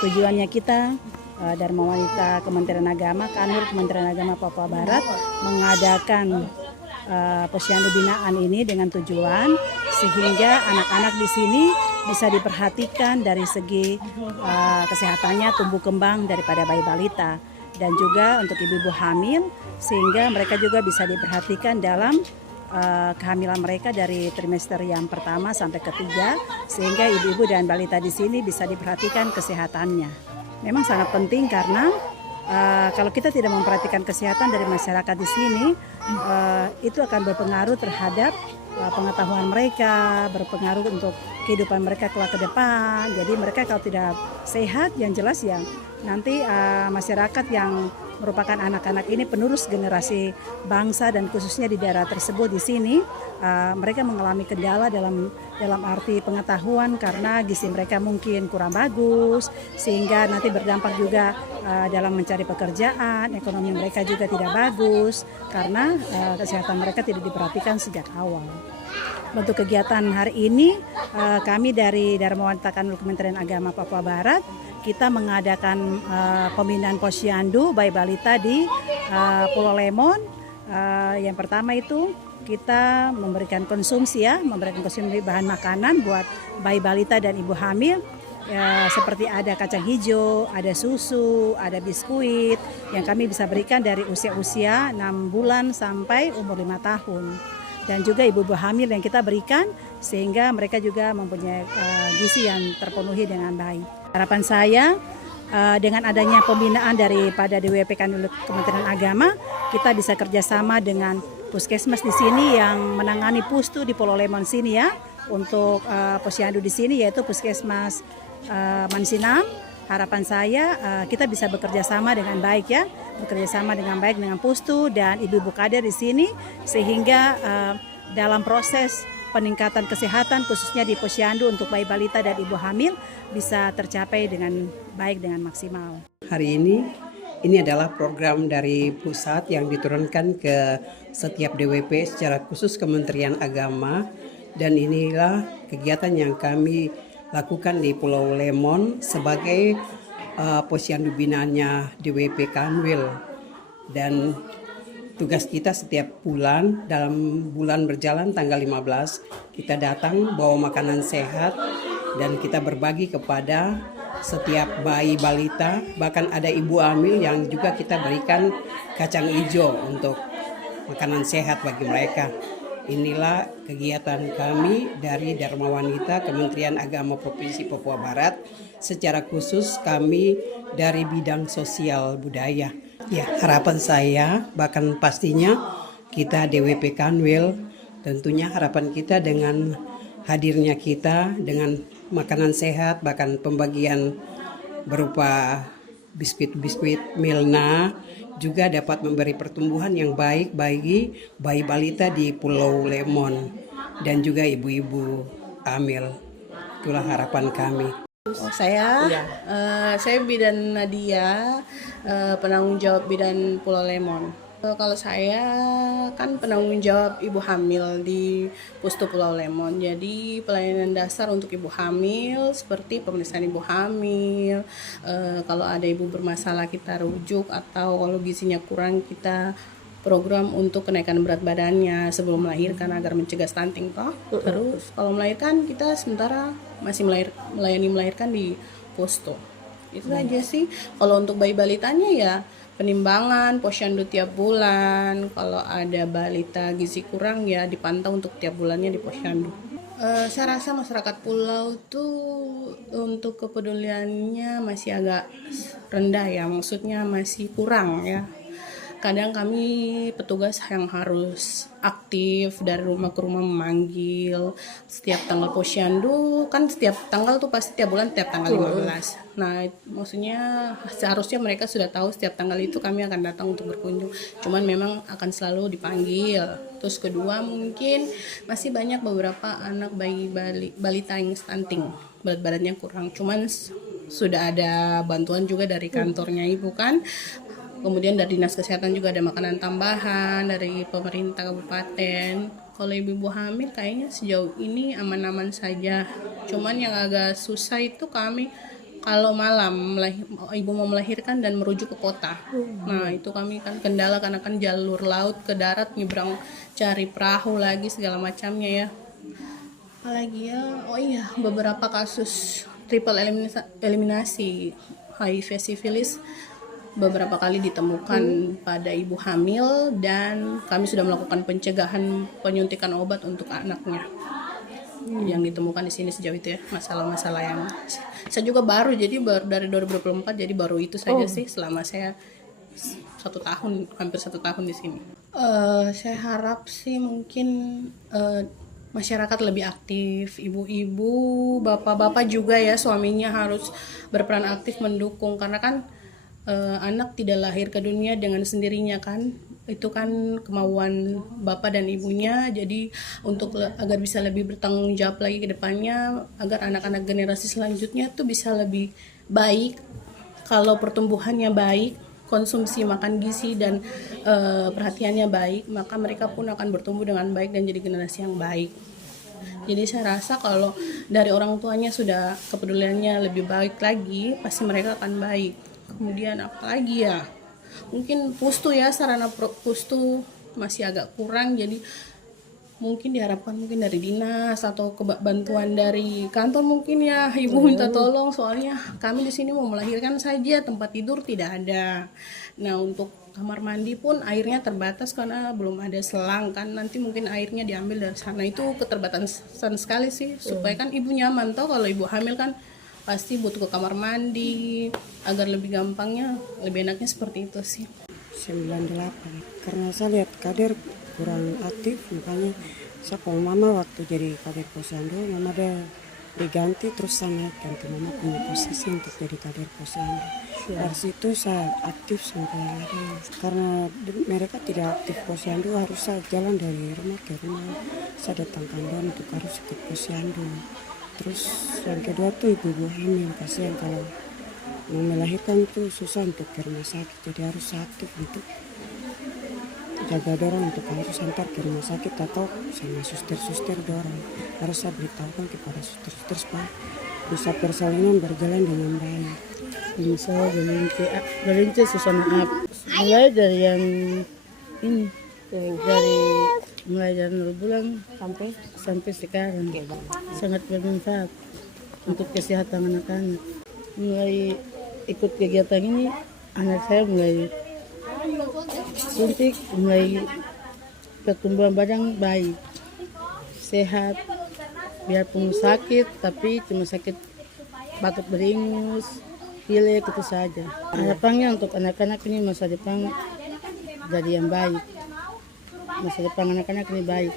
tujuannya kita Dharma Wanita Kementerian Agama, Kanwil Kementerian Agama Papua Barat mengadakan posyandu binaan ini dengan tujuan sehingga anak-anak di sini bisa diperhatikan dari segi kesehatannya, tumbuh kembang daripada bayi balita, dan juga untuk ibu-ibu hamil sehingga mereka juga bisa diperhatikan dalam kehamilan mereka dari trimester yang pertama sampai ketiga, sehingga ibu-ibu dan balita di sini bisa diperhatikan kesehatannya. Memang sangat penting karena kalau kita tidak memperhatikan kesehatan dari masyarakat di sini, itu akan berpengaruh terhadap pengetahuan mereka, berpengaruh untuk kehidupan mereka kelak ke depan. Jadi mereka kalau tidak sehat, yang jelas ya nanti masyarakat yang merupakan anak-anak ini penerus generasi bangsa dan khususnya di daerah tersebut di sini, mereka mengalami kendala dalam arti pengetahuan karena gizi mereka mungkin kurang bagus, sehingga nanti berdampak juga dalam mencari pekerjaan, ekonomi mereka juga tidak bagus karena kesehatan mereka tidak diperhatikan sejak awal. Bentuk kegiatan hari ini kami dari Dharma Wanita Kanwil Kementerian Agama Papua Barat, kita mengadakan pembinaan posyandu bayi balita di Pulau Lemon. Yang pertama itu kita memberikan konsumsi bahan makanan buat bayi balita dan ibu hamil. Seperti ada kacang hijau, ada susu, ada biskuit yang kami bisa berikan dari usia-usia 6 bulan sampai umur 5 tahun. Dan juga ibu-ibu hamil yang kita berikan sehingga mereka juga mempunyai gizi yang terpenuhi dengan baik. Harapan saya dengan adanya pembinaan daripada DWP Kanwil Kementerian Agama, kita bisa kerjasama dengan puskesmas di sini yang menangani pustu di Pulau Lemon sini ya, untuk posyandu di sini yaitu puskesmas Mansinam. Harapan saya kita bisa bekerja sama dengan baik ya, dengan pustu dan ibu-ibu kader di sini sehingga dalam proses peningkatan kesehatan khususnya di posyandu untuk bayi balita dan ibu hamil bisa tercapai dengan baik, dengan maksimal. Hari ini adalah program dari pusat yang diturunkan ke setiap DWP secara khusus Kementerian Agama, dan inilah kegiatan yang kami lakukan di Pulau Lemon sebagai posyandu binaannya DWP Kanwil. Dan tugas kita setiap bulan, dalam bulan berjalan tanggal 15, kita datang bawa makanan sehat dan kita berbagi kepada setiap bayi balita, bahkan ada ibu hamil yang juga kita berikan kacang hijau untuk makanan sehat bagi mereka. Inilah kegiatan kami dari Dharma Wanita Kementerian Agama Provinsi Papua Barat, secara khusus kami dari bidang sosial budaya. Ya, harapan saya bahkan pastinya kita DWP Kanwil, tentunya harapan kita dengan hadirnya kita dengan makanan sehat, bahkan pembagian berupa biskuit Milna juga dapat memberi pertumbuhan yang baik bagi bayi balita di Pulau Lemon dan juga ibu-ibu hamil. Itulah harapan kami. Saya Bidan Nadia, penanggung jawab Bidan Pulau Lemon. Kalau saya kan penanggung jawab ibu hamil di Pustu Pulau Lemon. Jadi pelayanan dasar untuk ibu hamil seperti pemeriksaan ibu hamil, kalau ada ibu bermasalah kita rujuk, atau kalau gizinya kurang kita program untuk kenaikan berat badannya sebelum melahirkan agar mencegah stunting toh. Terus kalau melahirkan kita sementara masih melayani melahirkan di Pustu. Itu aja sih. Kalau untuk bayi balitanya ya penimbangan posyandu tiap bulan. Kalau ada balita gizi kurang ya dipantau untuk tiap bulannya di posyandu. Saya rasa masyarakat pulau tuh untuk kepeduliannya masih agak rendah ya, maksudnya masih kurang ya. Kadang kami petugas yang harus aktif dari rumah ke rumah memanggil setiap tanggal posyandu, kan setiap tanggal tuh pasti tiap bulan tiap tanggal 15. Nah, maksudnya seharusnya mereka sudah tahu setiap tanggal itu kami akan datang untuk berkunjung. Cuman memang akan selalu dipanggil. Terus kedua mungkin masih banyak beberapa anak balita yang stunting, berat badannya kurang. Cuman sudah ada bantuan juga dari kantornya ibu kan. Kemudian dari Dinas Kesehatan juga ada makanan tambahan dari pemerintah kabupaten. Kalau ibu-ibu hamil kayaknya sejauh ini aman-aman saja. Cuman yang agak susah itu kami kalau malam ibu mau melahirkan dan merujuk ke kota. Nah itu kami kan kendala karena kan jalur laut ke darat, nyebrang cari perahu lagi segala macamnya ya. Apalagi ya, oh iya beberapa kasus triple eliminasi HIV sifilis beberapa kali ditemukan pada ibu hamil, dan kami sudah melakukan pencegahan penyuntikan obat untuk anaknya. Yang ditemukan di sini sejauh itu ya, masalah-masalah yang saya juga baru, jadi baru dari 2024, jadi baru itu saja sih selama saya 1 tahun, hampir 1 tahun di sini. Saya harap sih mungkin masyarakat lebih aktif, ibu-ibu, bapak-bapak juga ya, suaminya harus berperan aktif mendukung, karena kan anak tidak lahir ke dunia dengan sendirinya kan, itu kan kemauan bapak dan ibunya. Jadi untuk agar bisa lebih bertanggung jawab lagi ke depannya, agar anak-anak generasi selanjutnya tuh bisa lebih baik, kalau pertumbuhannya baik, konsumsi makan gizi dan perhatiannya baik, maka mereka pun akan bertumbuh dengan baik dan jadi generasi yang baik. Jadi saya rasa kalau dari orang tuanya sudah kepeduliannya lebih baik lagi, pasti mereka akan baik. Kemudian apalagi ya, mungkin pustu ya, sarana pustu masih agak kurang, jadi mungkin diharapkan mungkin dari dinas atau bantuan dari kantor mungkin ya, ibu minta tolong, soalnya kami di sini mau melahirkan saja, tempat tidur tidak ada. Nah untuk kamar mandi pun airnya terbatas karena belum ada selang kan, nanti mungkin airnya diambil dari sana, itu keterbatasan sekali sih, supaya kan ibu nyaman. Toh kalau ibu hamil kan pasti butuh ke kamar mandi, agar lebih gampangnya, lebih enaknya seperti itu sih. 98, karena saya lihat kader kurang aktif, makanya saya kalau mama waktu jadi kader posyandu, mama dia diganti, terus saya naikkan ke mama punya posisi untuk jadi kader posyandu. Dari situ saya aktif sampai hari, karena mereka tidak aktif posyandu, harus saya jalan dari rumah ke rumah, saya datangkan don untuk harus ikut posyandu. Terus yang kedua tuh ibu-ibu hamil, kasihan kalau mau melahirkan tuh susah untuk ke rumah sakit, jadi harus aktif untuk jaga dorong, untuk harus antar ke rumah sakit atau sama suster-suster dorong. Harus saya beritahukan kepada suster-suster supaya bisa persalinan berjalan dengan baik. Saya gelinci susah maaf. Mulai dari yang ini, mulai dari 0 bulan sampai sekarang, sangat bermanfaat untuk kesehatan anak-anak. Mulai ikut kegiatan ini, anak saya mulai suntik, mulai pertumbuhan badan baik, sehat, biarpun sakit, tapi cuma sakit batuk beringus, pilek, itu saja. Harapannya untuk anak-anak ini masa depan jadi yang baik, masa depan anak-anak ini baik.